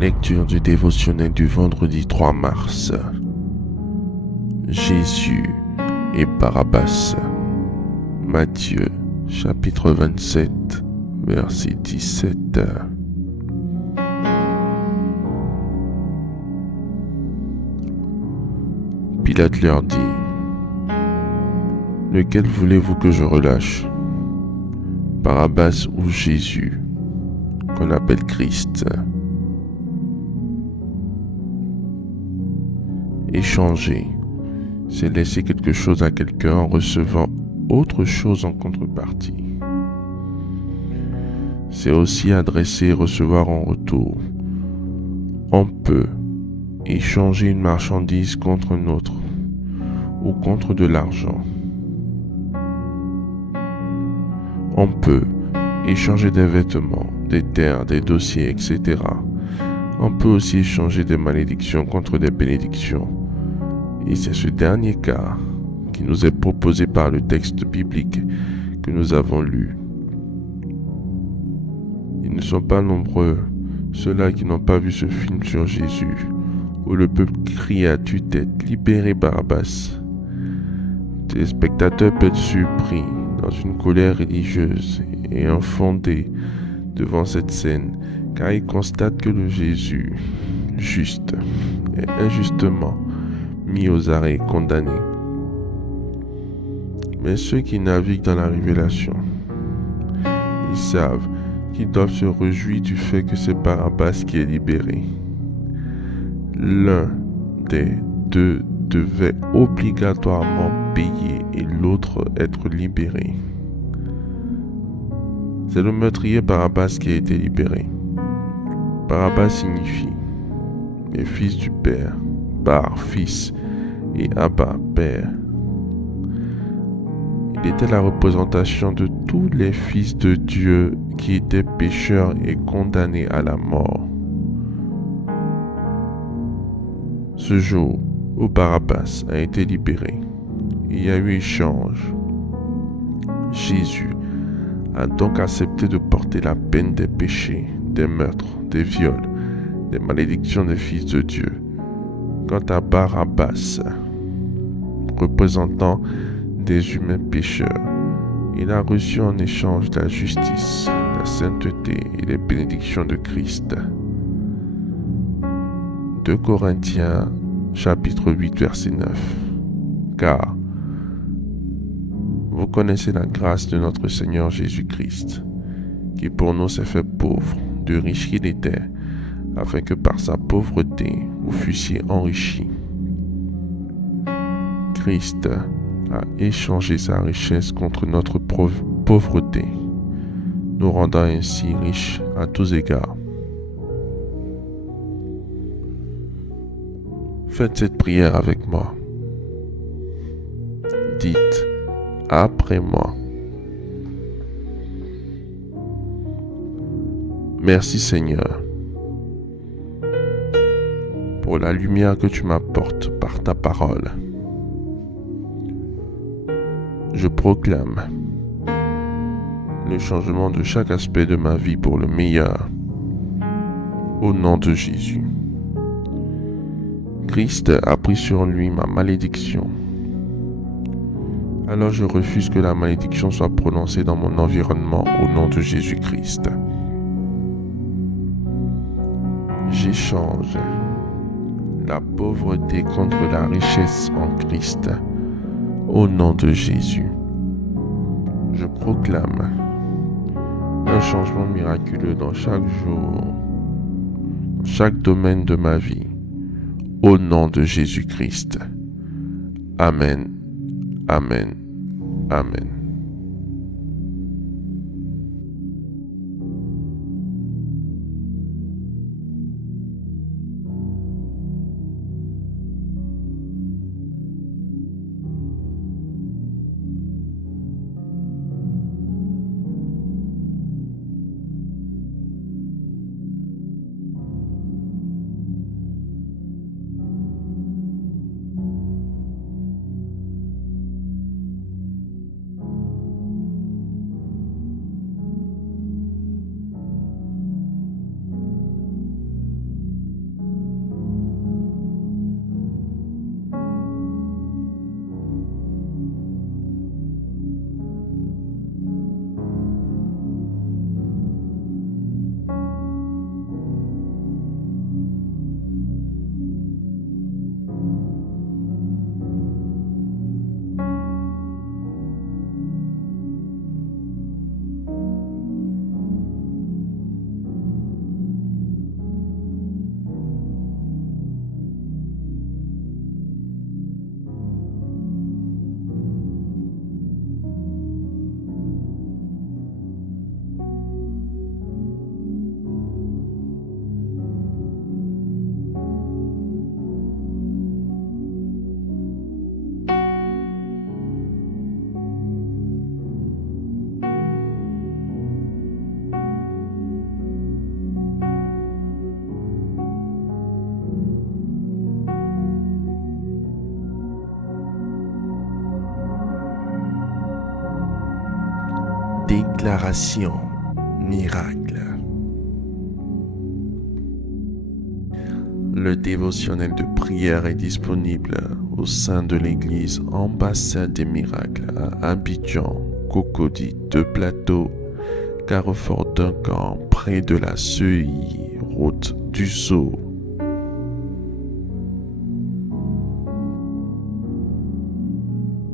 Lecture du dévotionnel du vendredi 3 mars. Jésus et Barabbas. Matthieu, chapitre 27, verset 17. Pilate leur dit: lequel voulez-vous que je relâche, Barabbas ou Jésus, qu'on appelle Christ? Échanger, c'est laisser quelque chose à quelqu'un en recevant autre chose en contrepartie. C'est aussi adresser et recevoir en retour. On peut échanger une marchandise contre une autre ou contre de l'argent. On peut échanger des vêtements, des terres, des dossiers, etc. On peut aussi échanger des malédictions contre des bénédictions. Et c'est ce dernier cas qui nous est proposé par le texte biblique que nous avons lu. Ils ne sont pas nombreux, ceux-là qui n'ont pas vu ce film sur Jésus, où le peuple crie à tue-tête: libérez Barabbas. Le téléspectateur peut être surpris dans une colère religieuse et infondée devant cette scène, car il constate que le Jésus juste est injustement mis aux arrêts et condamné. Mais ceux qui naviguent dans la révélation, ils savent qu'ils doivent se réjouir du fait que c'est Barabbas qui est libéré. L'un des deux devait obligatoirement payer et l'autre être libéré. C'est le meurtrier Barabbas qui a été libéré. Barabbas signifie les fils du Père, Bar, fils, et Abba, Père. Il était la représentation de tous les fils de Dieu qui étaient pécheurs et condamnés à la mort. Ce jour où Barabbas a été libéré, il y a eu échange. Jésus a donc accepté de porter la peine des péchés, des meurtres, des viols, des malédictions des fils de Dieu. Quant à Barabbas, représentant des humains pécheurs, il a reçu en échange la justice, la sainteté et les bénédictions de Christ. 2 Corinthiens chapitre 8 verset 9. Car vous connaissez la grâce de notre Seigneur Jésus-Christ, qui pour nous s'est fait pauvre, de riche qu'il était, afin que par sa pauvreté vous fussiez enrichis. Christ a échangé sa richesse contre notre pauvreté, nous rendant ainsi riches à tous égards. Faites cette prière avec moi. Dites après moi: merci Seigneur pour la lumière que tu m'apportes par ta parole. Je proclame le changement de chaque aspect de ma vie pour le meilleur. Au nom de Jésus. Christ a pris sur lui ma malédiction. Alors je refuse que la malédiction soit prononcée dans mon environnement au nom de Jésus-Christ. J'échange la pauvreté contre la richesse en Christ au nom de Jésus. Je proclame un changement miraculeux dans chaque jour, dans chaque domaine de ma vie, au nom de Jésus-Christ. Amen. Amen. Amen. Déclaration miracle. Le dévotionnel de prière est disponible au sein de l'église Ambassade des Miracles à Abidjan, Cocody, Deux Plateaux, Carrefour Duncan, près de la CEI, route du Sceau.